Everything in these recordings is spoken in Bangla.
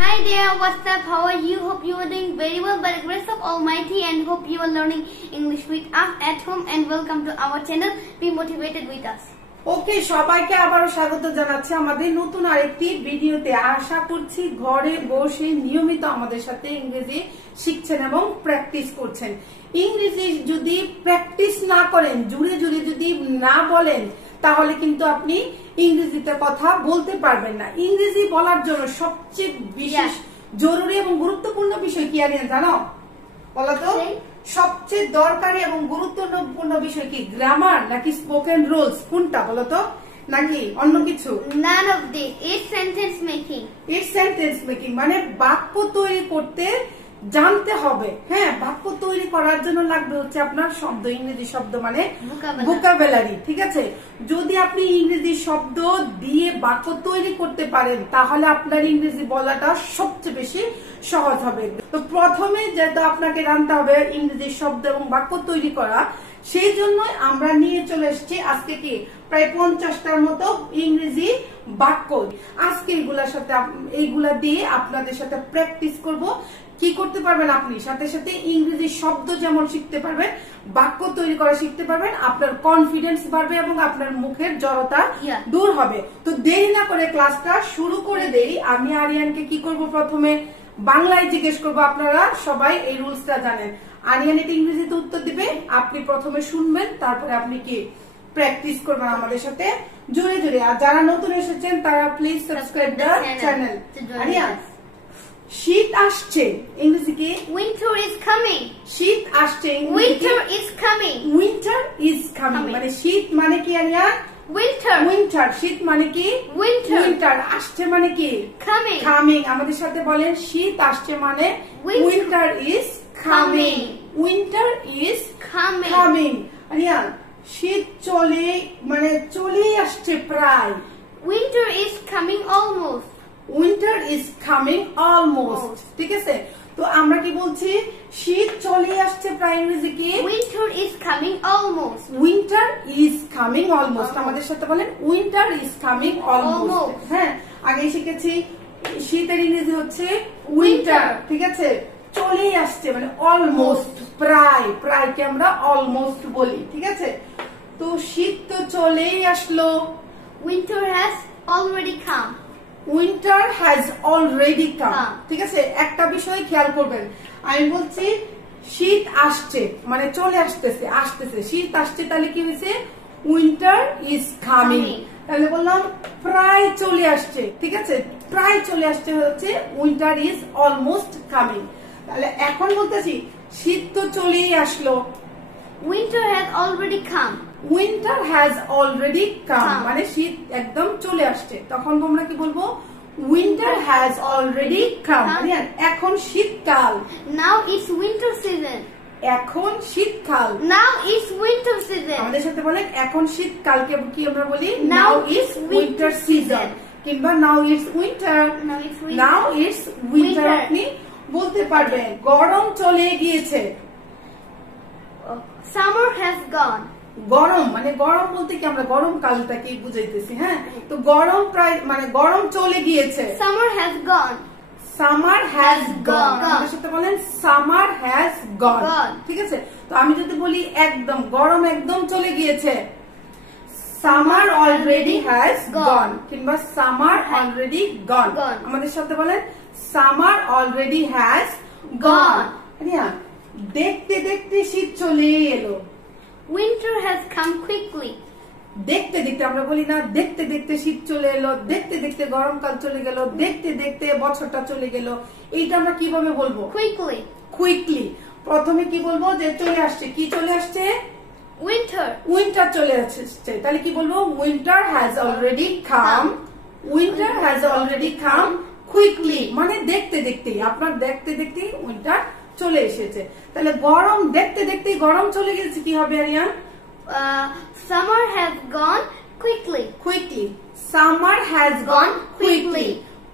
Hi there, what's up? How are you? Hope you are doing very well by the grace of Almighty and hope you are learning English with us at home and welcome to our channel. Be motivated with us. ওকে সবাইকে আবারো স্বাগত জানাচ্ছি আমাদের নতুন আরেকটি ভিডিওতে। আশা করছি ঘরে বসে নিয়মিত আমাদের সাথে ইংরেজি শিখছেন এবং প্র্যাকটিস করছেন। ইংরেজি যদি প্র্যাকটিস না করেন, জুড়ে জুড়ে যদি না বলেন, তাহলে কিন্তু আপনি ইংরেজিতে কথা বলতে পারবেন না। ইংরেজি বলার জন্য সবচেয়ে বিশেষ জরুরি এবং গুরুত্বপূর্ণ বিষয় কি জানো? বলো তো। সবচেয়ে দরকারি এবং গুরুত্বপূর্ণ বিষয় কি, গ্রামার নাকি স্পোকেন রুলস? কোনটা বলো তো, নাকি অন্য কিছু? None of this. It's sentence making. It's sentence making মানে বাক্য তৈরি করতে জানতে হবে। হ্যাঁ, বাক্য তৈরি করার জন্য লাগবে হচ্ছে আপনার শব্দ, ইংরেজি শব্দ মানে ভোকাবুলারি। ঠিক আছে, যদি আপনি ইংরেজি শব্দ দিয়ে বাক্য তৈরি করতে পারেন তাহলে আপনার ইংরেজি বলাটা সবচেয়ে বেশি সহজ হবে। তো প্রথমে যেটা আপনাকে জানতে হবে ইংরেজি শব্দ এবং বাক্য তৈরি করা, সেই জন্য আমরা নিয়ে চলে এসেছি আজকে কি প্রায় 50টার মতো ইংরেজি বাক্য। আজকে এইগুলা দিয়ে আপনাদের সাথে প্র্যাকটিস করব। কি করতে পারবেন আপনি, সাথে সাথে ইংরেজি শব্দ যেমন শিখতে পারবেন, বাক্য তৈরি করা শিখতে পারবেন, আপনার কনফিডেন্স বাড়বে এবং আপনার মুখের জড়তা দূর হবে। তো দেরি না করে ক্লাসটা শুরু করে দেই। আমি আরিয়ানকে কি করব, প্রথমে বাংলায় জিজ্ঞেস করবো। আপনারা সবাই এই রুলসটা জানেন। আরিয়ান এটা ইংরেজিতে উত্তর দিবে, আপনি প্রথমে শুনবেন, তারপরে আপনি কি প্র্যাকটিস করবেন আমাদের সাথে জুড়ে জুড়ে। আর যারা নতুন এসেছেন তারা please subscribe the channel. Aryan, শীত আসছে ইংরেজি কি? Winter is coming. শীত আসছে, Winter is coming. Winter is coming মানে শীত মানে কি আরিয়ান? Winter. উইন্টার। শীত মানে কি? Winter. উইন্টার। আসছে মানে কি? Coming. কামিং। আমাদের সাথে বলেন, শীত আসছে মানে winter is coming. Winter is Coming. Coming. Aryan, শীত চলেই আসছে প্রায়। Winter is coming almost. Winter is coming almost. ঠিক আছে, তো আমরা কি বলছি? শীত চলে আসছে প্রায় ইংরেজি কি? Winter is coming almost. Winter is coming almost. আমাদের সাথে বলেন, উইন্টার ইজ কামিং অলমোস্ট। হ্যাঁ, আগে শিখেছি শীতের ইংরেজি হচ্ছে উইন্টার। ঠিক আছে, চলেই আসছে মানে অলমোস্ট, প্রায়কে আমরা অলমোস্ট বলি। ঠিক আছে, তো শীত তো চলেই আসলো। Winter has already come. Winter has already come. ঠিক আছে, একটা বিষয় খেয়াল করবেন, আমি বলছি শীত আসছে মানে চলে আসতেছে, শীত আসছে, তাহলে কি হয়েছে? Winter is coming. তাহলে বললাম প্রায় চলে আসছে। ঠিক আছে, প্রায় চলে আসছে হচ্ছে উইন্টার ইজ অলমোস্ট কামিং। তাহলে এখন বলতেছি শীত তো চলেই আসলো। Winter has already come. Winter has already come মানে শীত একদম চলে আসছে। তখন তোমরা কি বলবো? Winter has already come. এখন শীতকাল। Now it's winter season. এখন শীতকাল। Now it's winter season. আমাদের সাথে বলেন, এখন শীতকালকে কি আমরা বলি? Now Now it's winter season কিংবা Now it's winter. Now it's winter আপনি বলতে পারবেন। গরম চলে গিয়েছে। Summer has gone. গরম মানে গরম বলতে কি আমরা গরমকালটাকে বুঝাইতেছি। হ্যাঁ, তো গরম প্রায় মানে গরম চলে গিয়েছে। Summer has gone. Summer has গন। আমাদের সাথে বলেন, সামার হ্যাজ গন। ঠিক আছে, তো আমি যদি বলি একদম গরম একদম চলে গিয়েছে, সামার অলরেডি হ্যাজ গন কিংবা সামার অলরেডি গন। আমাদের সাথে বলেন, সামার অলরেডি হ্যাজ গন। দেখতে দেখতে শীত চলে এলো। Winter has come quickly. দেখতে দেখতে আমরা বলি না, দেখতে দেখতে শীত চলে এলো, দেখতে দেখতে গরমকাল চলে গেল, দেখতে দেখতে বছরটা চলে গেল। এইটা আমরা কিভাবে বলবো? Quickly. কুইকলি। প্রথমে কি বলবো? যে চলে আসছে। কি চলে আসছে? Winter. উইন্টার চলে আসছে। তাহলে কি বলবো? Winter has already come. Winter has already come quickly মানে দেখতে দেখতেই, আপনার দেখতে দেখতেই উইন্টার চলে এসেছে। তাহলে গরম দেখতে দেখতেই গরম চলে গেছে, কি হবে Aryan? Summer has gone quickly. Quickly. Summer has gone quickly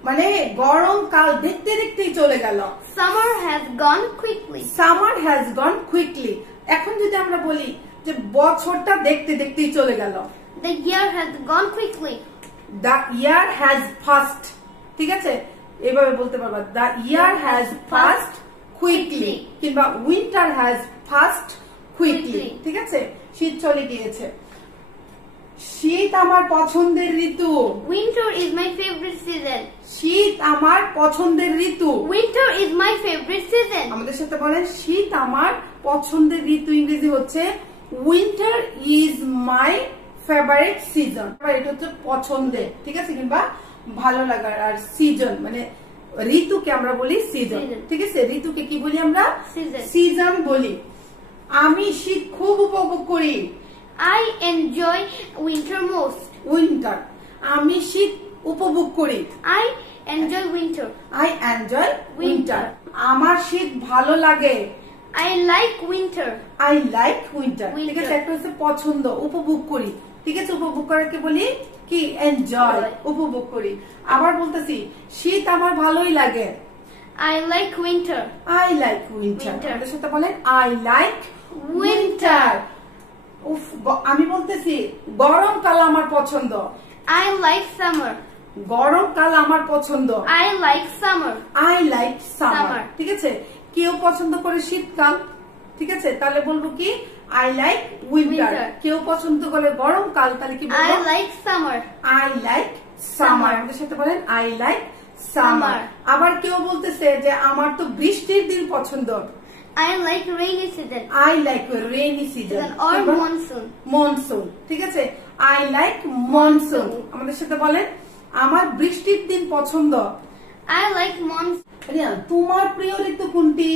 মানে গরমকাল দেখতে দেখতেই চলে গেল। Summer has gone quickly. Summer has gone quickly. এখন যদি আমরা বলি যে বছরটা দেখতে দেখতেই চলে গেল, The year has gone quickly. The year has passed. ঠিক আছে, এভাবে বলতে পারবা the year has passed quickly কিংবা উইন্টার হ্যাজ পাসড কুইকলি। ঠিক আছে, শীত চলে গিয়েছে। শীত আমার পছন্দের ঋতু। Winter is my favorite season. শীত আমার পছন্দের ঋতু। Winter is my favorite season. আমাদের সাথে বলেন শীত আমার পছন্দের ঋতু ইংরেজি হচ্ছে winter is my favourite season. এটা হচ্ছে পছন্দের, ঠিক আছে, কিংবা ভালো লাগার। আর সিজন মানে ঋতুকে আমরা বলি সিজন। ঠিক আছে, ঋতুকে কি বলি আমরা? সিজন বলি। আমি শীত খুব উপভোগ করি। I enjoy winter most. Winter, আমি শীত উপভোগ করি। I enjoy winter. I enjoy winter. আমার শীত ভালো লাগে। I like winter. I like winter. ঠিক আছে, একটা হচ্ছে পছন্দ, উপভোগ করি। ঠিক আছে, উপভোগ করাকে বলি কি? এনজয়, উপভোগ করি। আবার বলতেছি শীত আমার ভালোই লাগে। I like winter. I like winter. আমাদের সাথে বলেন I like winter. উফ, আমি বলতেছি গরমকাল আমার পছন্দ। I like summer. গরমকাল আমার পছন্দ। I like summer. I like summer. ঠিক আছে, কেউ পছন্দ করে শীতকাল, ঠিক আছে, তাহলে বলবো কি? I like winter. কেউ পছন্দ করে গরমকাল, তাহলে কি বলবো? I like summer. I like summer. আমাদের সাথে বলেন I like summer. আবার কেউ বলতেছে যে আমার তো বৃষ্টির দিন পছন্দ। I like rainy season. I like rainy season or monsoon. Monsoon. ঠিক আছে, I like monsoon. আমাদের সাথে বলেন আমার বৃষ্টির দিন পছন্দ। I like monsoon. তোমার প্রিয় ঋতু কোনটি?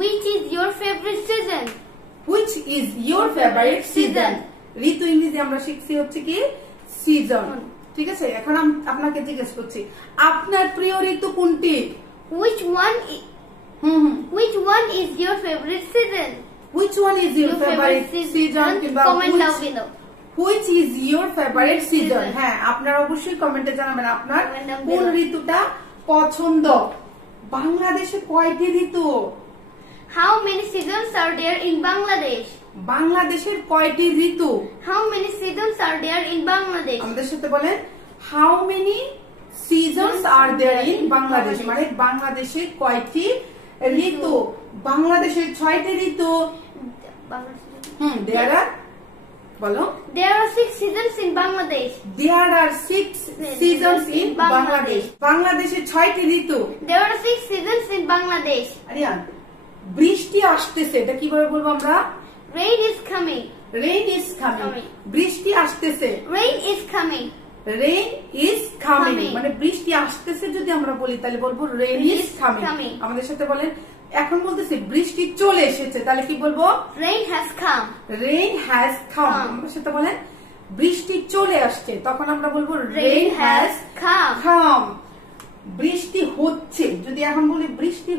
Which is your favorite season? Which is your favorite season? ঋতু ইংরেজি আমরা শিখছি হচ্ছে কি? সিজন। ঠিক আছে, এখন আমি আপনাকে জিজ্ঞেস করছি আপনার প্রিয় ঋতু কোনটি? Which one is your favorite season? Which one is your favorite season? Comment down below. Which is your favorite season? হ্যাঁ, আপনারা অবশ্যই কমেন্টে জানাবেন আপনার কোন ঋতুটা পছন্দ। বাংলাদেশে কয়টি ঋতু? How many seasons are there in Bangladesh? বাংলাদেশের কয়টি ঋতু? How many seasons are there in Bangladesh? আমাদের সাথে বলেন how many seasons are there in Bangladesh? মানে বাংলাদেশে কয়টি ঋতু? বাংলাদেশের 6টি ঋতু। there are বলো। There are 6 seasons in Bangladesh. There are 6 seasons in Bangladesh. বাংলাদেশে 6টি ঋতু। There are 6 seasons in Bangladesh. Aryan, বৃষ্টি আসতেছে, এটা কিভাবে বলবো আমরা? Rain is coming. Rain is coming. বৃষ্টি আসতেছে। Rain is coming. Rain is coming. মানে বৃষ্টি আসতেছে যদি আমরা বলি তাহলে বলবো rain is coming. আমাদের সাথে বলেন এখন বলতেছি বৃষ্টি চলে এসেছে, তাহলে কি বলবো? Rain has come. Rain has come. আমাদের সাথে বলেন বৃষ্টি চলে আসছে, তখন আমরা বলবো rain has come. বৃষ্টি হচ্ছে, যদি এখন বলি বৃষ্টি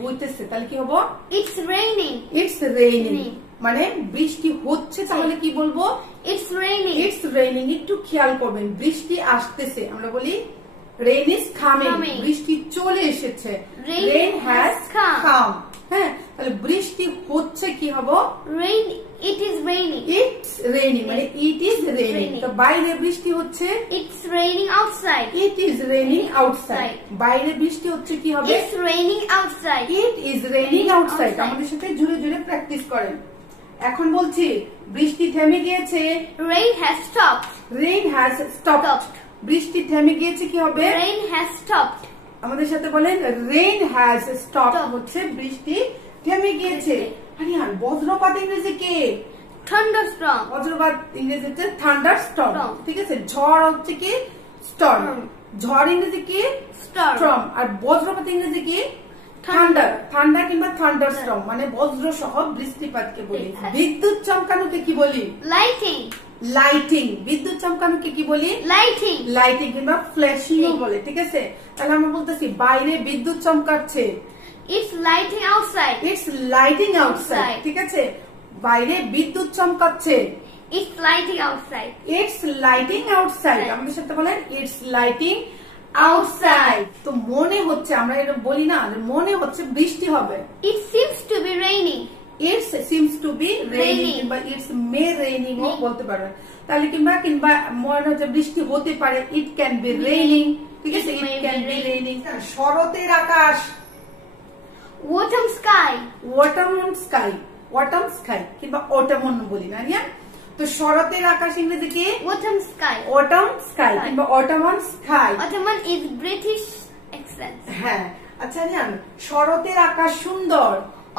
হইতেছে তাহলে কি হবে? It's raining. It's raining. মানে বৃষ্টি হচ্ছে তাহলে কি বলবো? It's raining. It's raining. একটু খেয়াল করবেন, বৃষ্টি আসতেছে আমরা বলি rain is coming. বৃষ্টি চলে এসেছে rain has come. হ্যাঁ, তাহলে বৃষ্টি হচ্ছে কি হবে? Rain. It is raining. It's raining. মানে it is raining. তো বাইরে বৃষ্টি হচ্ছে It's raining outside. It is raining outside. বাইরে বৃষ্টি হচ্ছে কি হবে? It's raining outside. It is raining outside. আমাদের সাথে জোরে জোরে প্র্যাকটিস করেন। এখন বলছি বৃষ্টি থেমে গিয়েছে। Rain has stopped. Rain has stopped. বৃষ্টি থেমে গিয়েছে কি হবে? Rain has stopped. আমাদের সাথে বলেন rain has stopped হচ্ছে বৃষ্টি থেমে গিয়েছে। আরিয়ান, বজ্রপাত ইংরেজি কি? Thunderstorm. বজ্রপাত ইংরেজি হচ্ছে thunderstorm. ঠিক আছে, ঝড় হচ্ছে কি? storm. ঝড় ইংরেজি কি? storm. আর বজ্রপাত ইংরেজি কি? থান্ডার। থান্ডার কিংবা থান্ডারস্টর্ম মানে বজ্র সহ বৃষ্টিপাতকে বলি। বিদ্যুৎ চমকানোকে কি বলি? লাইটিং। লাইটিং। বিদ্যুৎ চমকানোকে কি বলি? লাইটিং। লাইটিং কিংবা ফ্ল্যাশিং বলে। ঠিক আছে, তাহলে আমরা বলতেছি বাইরে বিদ্যুৎ চমকাচ্ছে। It's lighting outside. It's lighting outside. ঠিক আছে, বাইরে বিদ্যুৎ চমকাচ্ছে। It's lighting outside. It's lighting outside. আমাদের সাথে বলেন it's lighting outside. তো মনে হচ্ছে, আমরা এটা বলি না মনে হচ্ছে বৃষ্টি হবে। It seems to be raining. It seems to be raining কিংবা it's may raining ও বলতে পারবেন। তাহলে কিংবা মনে হচ্ছে বৃষ্টি হতে পারে, it can be raining. ঠিক আছে, it can be raining. শরতের আকাশ, autumn sky, autumn sky, autumn sky কিংবা autumn বলি না রিয়া। তো শরতের আকাশ ইংরেজি কি? autumn sky, autumn sky কিংবা autumn sky। autumn is British accent। হ্যাঁ, আচ্ছা জান, শরতের আকাশ সুন্দর,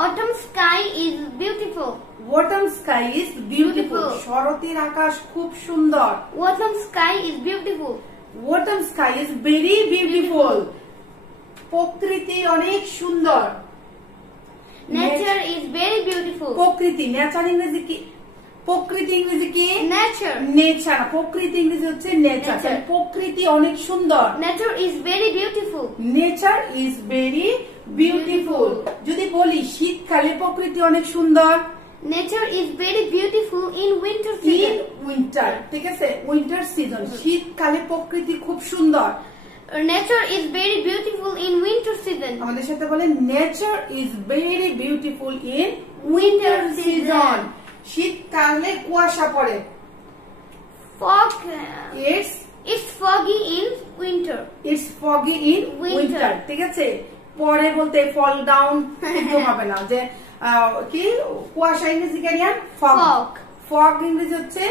autumn sky is beautiful, autumn sky is beautiful। শরতের আকাশ খুব সুন্দর, autumn sky is beautiful, autumn sky is very beautiful। প্রকৃতি অনেক সুন্দর, nature is very beautiful, প্রকৃতি, নেচার ইংরেজি কি? প্রকৃতি ইংরেজি কি? nature, nature. প্রকৃতি ইংরেজি হচ্ছে নেচার। প্রকৃতি অনেক সুন্দর, nature is very beautiful, nature is very beautiful. যদি বলি শীতকালে প্রকৃতি অনেক সুন্দর, nature is very beautiful in winter in season, winter, ঠিক আছে, উইন্টার সিজন। শীতকালে প্রকৃতি খুব সুন্দর, nature is very beautiful in winter season, আমাদের সাথে বলেন nature is very beautiful in winter winter season, season. শীতকালে কুয়াশা পড়ে, fog, it's it's foggy in winter, it's foggy in Winter. Winter, ঠিক আছে। পরে বলতে ফল ডাউন কিন্তু হবে না, যে কি কুয়াশা ইংরেজি ক্যারিয়ান ফগ, Fog. ফগ ইংরেজি হচ্ছে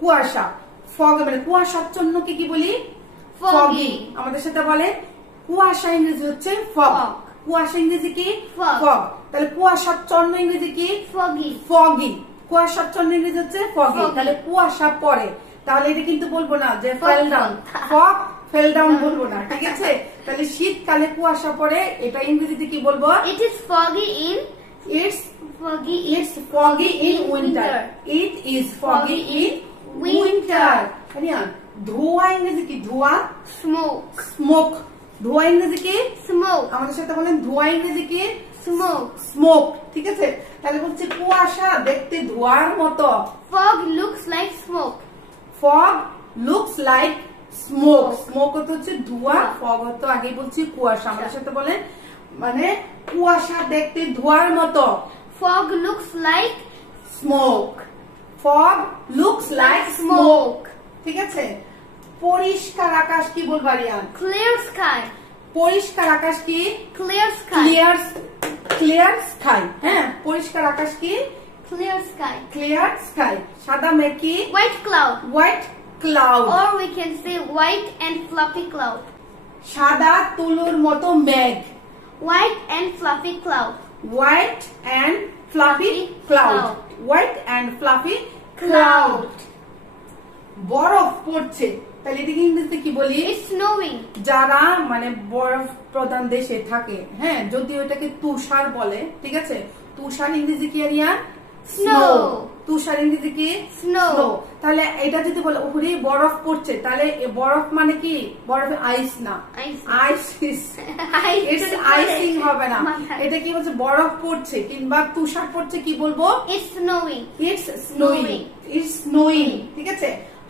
কুয়াশা, ফগ মানে কুয়াশাচ্ছন্ন কি বলি? Foggy. ফগি। আমাদের সাথে বলে কুয়াশা ইংরেজি হচ্ছে ফগ, Fog. কুয়াশা ইংরেজি কি? Fog. ফগ। তাহলে কুয়াশাচ্ছন্ন ইংরেজি কি? foggy, foggy. কুয়াশাচ্ছন্ন ইংরেজি হচ্ছে ফগি। Foggy. তাহলে কুয়াশা পড়ে, তাহলে এটা কিন্তু বলবো না যে Fog. Fail down, fog fail down বলবো না, ঠিক আছে। তাহলে শীতকালে কুয়াশা পড়ে, এটা ইংরেজিতে কি বলবো? it is foggy in it's foggy in It's foggy in winter. It is foggy in winter. Ariyan, ধোঁয়া ইংরেজি কি? ধোঁয়া, smoke, স্মোক। ধোঁয়া ইংরেজি কি? smoke, আমাদের সাথে বলেন ধোঁয়া ইংরেজি কি? smoke, স্মোক, ঠিক আছে। তাহলে বলছে কুয়াশা দেখতে ধোঁয়ার মতো, fog looks like smoke, fog looks like smoke. Smoke হচ্ছে ধোঁয়া, ফগ হতো আগে বলছি কুয়াশা। আমাদের সাথে বলেন মানে কুয়াশা দেখতে ধোঁয়ার মতো, fog looks like smoke. Fog looks like smoke, ঠিক আছে। পরিষ্কার আকাশ কি বলবো রিয়ান? clear sky, পরিষ্কার আকাশ কি? clear sky, clear, clear sky. হ্যাঁ, পরিষ্কার আকাশ কি? clear sky, clear sky. সাদা মেঘ কি? white cloud, white cloud. or we can say white and fluffy cloud, সাদা তুলোর মতো মেঘ, white and fluffy cloud, white and fluffy cloud, white and fluffy cloud. বরফ পড়ছে, তাহলে এটাকে ইংরেজিতে কি বলি? it's snowing, যারা মানে বরফ প্রধান দেশে থাকে, হ্যাঁ, যদিও এটাকে তুষার বলে, ঠিক আছে। তুষার ইংরেজি কি রিয়ান? Snow. তুষার ইংরেজি কি? Snow. তাহলে এটা যদি বলে উপরে বরফ পড়ছে, তাহলে বরফ মানে কি? বরফে আইস না, Ice. আইস ইটস আইসিং হবে না। এটা কি বলছে? বরফ পড়ছে কিংবা তুষার পড়ছে কি বলবো? it's snowing, ইটস স্নোইং, ইটস স্নোইং, ঠিক আছে।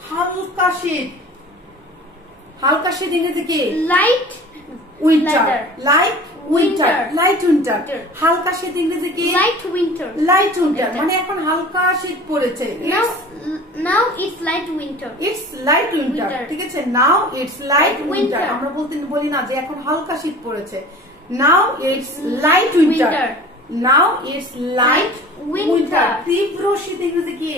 হালকা শীত, হালকা শীত ইংরেজি কি? light winter, Weather. Light winter, Winter. Light winter. Winter. হালকা শীত ইংরেজি কি? light winter, light winter, Winter. মানে এখন হালকা শীত পড়েছে। now it's light winter, it's light winter, Winter. ঠিক আছে। Now it's light Winter. Winter. আমরা বলি না যে এখন হালকা শীত পড়েছে। Now it's light winter, Winter. Now it's light Winter. Winter. তীব্র শীত ইংরেজি কি?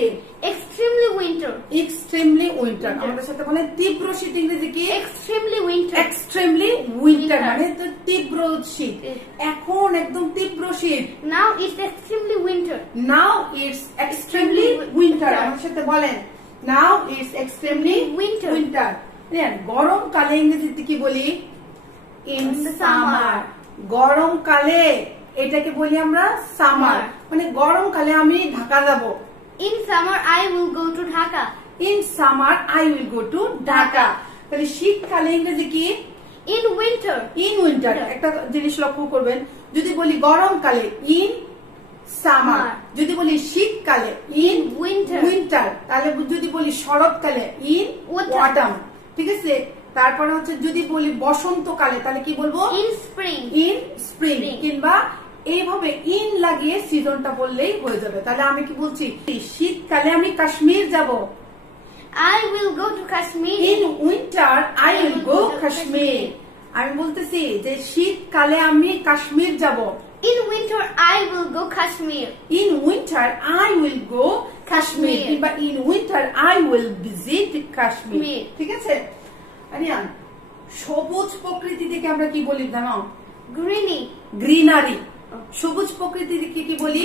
extremely winter, extremely winter. আমাদের সাথে বলে তীব্র শীত ইংরেজি কি? extremely winter, extremely winter, Winter. মানে তো তীব্র শীত। এখন একদম তীব্র শীত। now it's extremely winter, now it's extremely winter. আমার সাথে বলেন now it's extremely Winter. Winter. গরমকালে ইংরেজিতে কি বলি? In summer. গরমকালে এটাকে বলি আমরা সামার, মানে গরমকালে আমি ঢাকা যাব। in summer I will go to Dhaka, in summer I will go to Dhaka. তাহলে শীতকালে ইংরেজি কি? in winter, in winter. একটা জিনিস লক্ষ্য করবেন, যদি বলি গরমকালে ইন সামার, যদি বলি শীতকালে ইন Winter. উইন্টার, তাহলে যদি বলি শরৎকালে ইন Autumn. অটাম, ঠিক আছে। তারপরে হচ্ছে যদি বলি বসন্তকালে তাহলে কি বলবো? in spring, in spring, Spring. কিংবা এইভাবে ইন লাগিয়ে সিজনটা বললেই হয়ে যাবে। তাহলে আমি কি বলছি? শীতকালে আমি কাশ্মীর যাব, I will go to Kashmir. In winter I will go Kashmir. আমি বলতেছি যে শীতকালে আমি কাশ্মীর যাব। In winter I will go Kashmir. In winter I will go Kashmir কিংবা in winter I will visit Kashmir। ঠিক আছে আরিয়ান, সবুজ প্রকৃতি থেকে আমরা কি বলি জানো? গ্রিনারি। সবুজ প্রকৃতি থেকে কি বলি?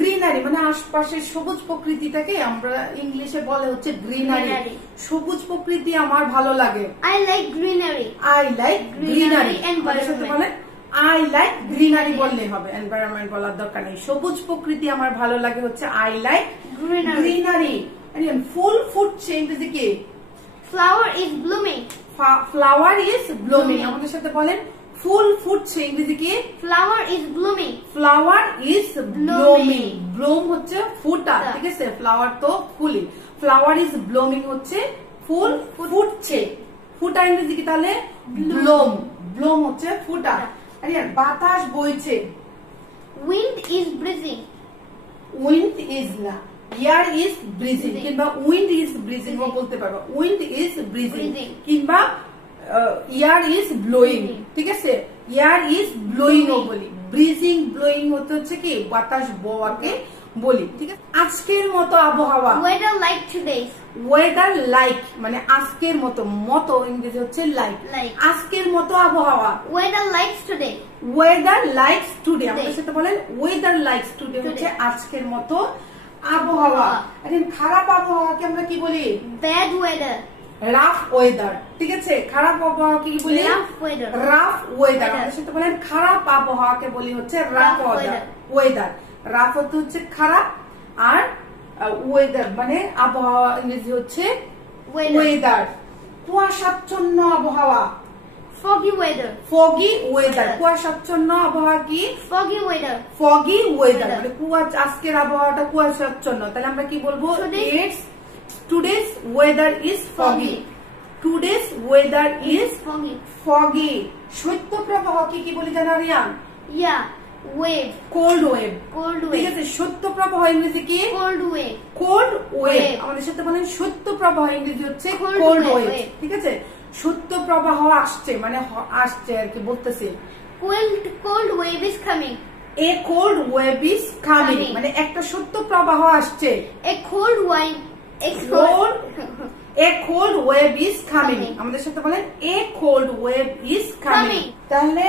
গ্রিনারি মানে আশপাশের সবুজ প্রকৃতিটাকে আমরা ইংলিশে বলে হচ্ছে গ্রিনারি। সবুজ প্রকৃতি আমার ভালো লাগে। I like greenery. I like greenery বলে I like greenery বললে হবে, এনভায়রনমেন্ট বলার দরকার নেই। সবুজ প্রকৃতি আমার ভালো লাগে হচ্ছে I like greenery। ফুল ফুটছে ইংরেজি কি? Flower is blooming. Flower is blooming। আমাদের সাথে বলেন ফুল ফুটছে ইংরেজি কি? Flower is blooming. Flower is blooming। Bloom হচ্ছে ফুটা, ঠিক আছে? ফ্লাওয়ার তো ফুলই। Flower is blooming হচ্ছে ফুল ফুটছে। ফুটা ইংরেজি কি তাহলে? ব্লুম। ব্লুম হচ্ছে ফুটা। আরে বাতাস বইছে। Wind is breezing. Wind is না, air is breezing কিংবা wind is breezing ও বলতে পারো। Wind is breezing কিংবা air is blowing। ঠিক আছে, air is blowing ও বলি। ব্রিজিং ব্লোয়িং হচ্ছে কি? বাতাস বওয়াকে বলি। ঠিক আছে, আজকের মতো আবহাওয়া। Weather like today. Weather like মানে আজকের মতো, মতো ইংরেজি হচ্ছে লাইক। আজকের মতো আবহাওয়া। Weather likes today. Weather likes today. আমাদের সাথে বলেন ওয়েদার লাইকস টুডে হচ্ছে আজকের মতো আবহাওয়া। এখন খারাপ আবহাওয়াকে আমরা কি বলি? Bad weather. Rough weather. ঠিক আছে, খারাপ আবহাওয়াকে কি বলি? Rough weather. আমাদের সাথে বলেন খারাপ আবহাওয়াকে বলি হচ্ছে রাফ ওয়েদার। রাফ হচ্ছে খারাপ আর ওয়েদার মানে আবহাওয়া ইংরেজি হচ্ছে ওয়েদার। কুয়াশাচ্ছন্ন আবহাওয়া। Foggy weather. foggy weather। কুয়াশাচ্ছন্ন আবহাওয়া কি? Foggy weather. foggy weather মানে আজকের আবহাওয়াটা কুয়াশাচ্ছন্ন। তাহলে আমরা কি বলবো? Today's weather is foggy. Today's weather is foggy. শৈত্যপ্রবাহ কি বলি জানো Riyan? Yeah, wave. Cold wave। ঠিক আছে, শৈত্যপ্রবাহ ইংরেজি কি? Cold wave. Cold wave। আমাদের সাথে বলেন শৈত্যপ্রবাহ ইংরেজি হচ্ছে cold wave। ঠিক আছে, শৈত্যপ্রবাহ আসছে মানে আসছে আর কি বলতেছে। Cold wave is coming. A cold wave is coming মানে একটা শৈত্যপ্রবাহ আসছে। A cold wave. A cold wave is coming। আমাদের সাথে বলেন a cold wave is coming। তাহলে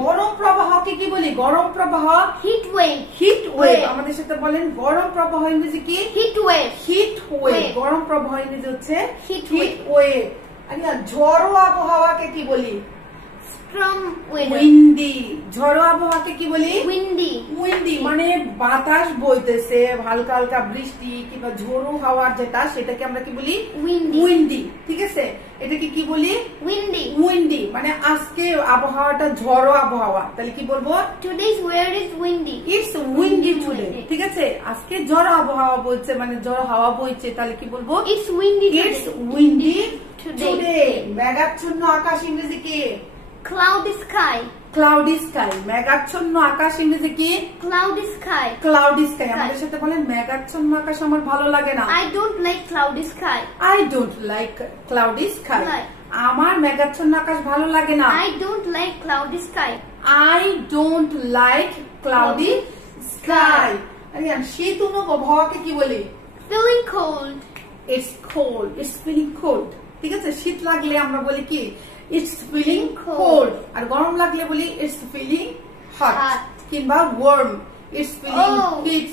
গরম প্রবাহকে কি বলি? গরম প্রবাহ heat wave। Heat wave. আমাদের সাথে বলেন গরম প্রবাহ ইংরেজি কি? heat wave। Heat wave. গরম প্রবাহ ইংরেজি হচ্ছে হিট ওয়েভ। আচ্ছা, ঝড়ো আবহাওয়াকে কি বলি? Storm weather। উইন্ডি। ঝড়ো আবহাওয়াকে কি বলি? উইন্ডি। উইন্ডি মানে বাতাস বইতেছে, হালকা হালকা বৃষ্টি কিংবা ঝোড়ো হাওয়ার যেটা সেটাকে আমরা কি বলি? উইন্ডি। ঠিক আছে, এটাকে কি বলি? উইন্ডি। উইন্ডি মানে আজকে আবহাওয়াটা ঝড়ো আবহাওয়া। তাহলে কি বলবো? Today's weather is windy. It's windy today। ঠিক আছে, আজকে ঝড়ো আবহাওয়া বইছে মানে ঝড়ো হাওয়া বইছে। তাহলে কি বলবো? It's windy today. It's windy today। মেঘাচ্ছন্ন আকাশ ইংরেজি কি? Cloudy sky। Cloudy sky. মেঘাচ্ছন্ন আকাশ ইংরেজি কি? Cloudy sky। Cloudy sky. আমাদের সাথে বলেন মেঘাচ্ছন্ন আকাশ আমার ভালো লাগে না। I don't like cloudy sky. I don't like cloudy sky। আমার মেঘাচ্ছন্ন আকাশ ভালো লাগে না। I don't like cloudy sky. I don't like cloudy sky। Aryan, শীত অনুভব হওয়াকে কি বলি? Feeling cold. It's cold। It's feeling cold। ঠিক আছে, শীত লাগলে আমরা বলি কি? It's feeling cold। আর গরম লাগলে বলি it's feeling hot কিংবা warm। It's feeling heat।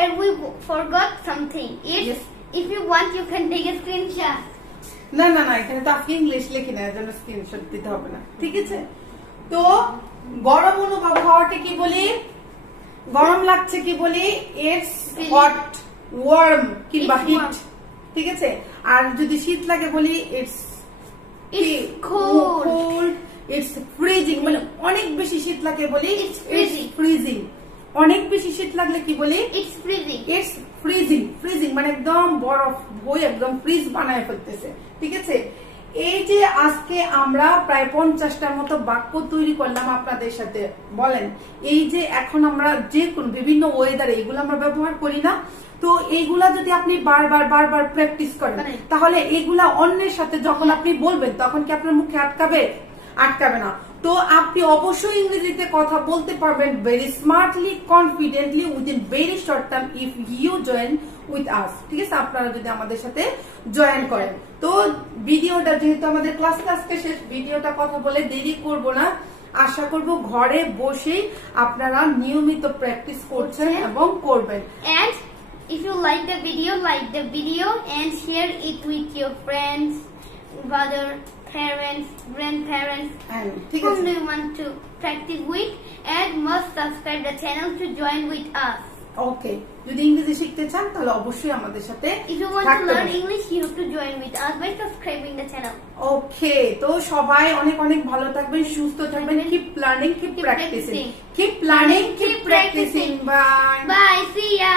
And we forgot something. If you want you can take a screenshot. না না না, এখানে তো আপনি ইংলিশ লিখি না, এজন্য স্ক্রিনশট দিতে হবে না। ঠিক আছে, তো গরম অনুভব হওয়াকে কি বলি? গরম লাগছে কি বলি? It's hot, warm কিংবা heat। ঠিক আছে, আর যদি শীত লাগে বলি it's cold, it's freezing মানে অনেক বেশি শীত লাগে বলি it's freezing। অনেক বেশি শীত লাগলে কি বলি? It's freezing। It's freezing। freezing মানে একদম বরফ হয়ে একদম ফ্রিজ বানায় ফেলতেছে। ঠিক আছে, এই যে আজকে আমরা প্রায় 50টার মতো বাক্য তৈরি করলাম আপনাদের সাথে, বলেন এই যে এখন আমরা যে কোন বিভিন্ন ওয়েদারে এগুলো আমরা ব্যবহার করি না, তো এইগুলা যদি আপনি বারবার প্র্যাকটিস করেন তাহলে এগুলা অন্যের সাথে যখন আপনি বলবেন তখন কি আপনার মুখে আটকাবে না। তো আপনি অবশ্যই ইংরেজিতে কথা বলতে পারবেন very smartly, confidently within very short time if you join with us. ঠিক আছে, আপনারা যদি আমাদের সাথে জয়েন করেন। তো ভিডিওটা যেহেতু আমাদের ক্লাসটা আজকে শেষ, ভিডিওটা কথা বলে দেরি করব না, আশা করব ঘরে বসেই আপনারা নিয়মিত প্র্যাকটিস করছেন এবং করবেন। And if you like the video and share it with your friends, brother, parents, grandparents, whom do you want to practice with, and must subscribe the channel to join with us. ওকে, যদি ইংরেজি শিখতে চান তাহলে অবশ্যই আমাদের সাথে If you want to learn English, you have to join with us by subscribing the channel. ওকে, তো সবাই অনেক অনেক ভালো থাকবেন, সুস্থ থাকবেন। Keep learning, keep practicing. Keep learning, keep practicing. Bye. Bye. See ya.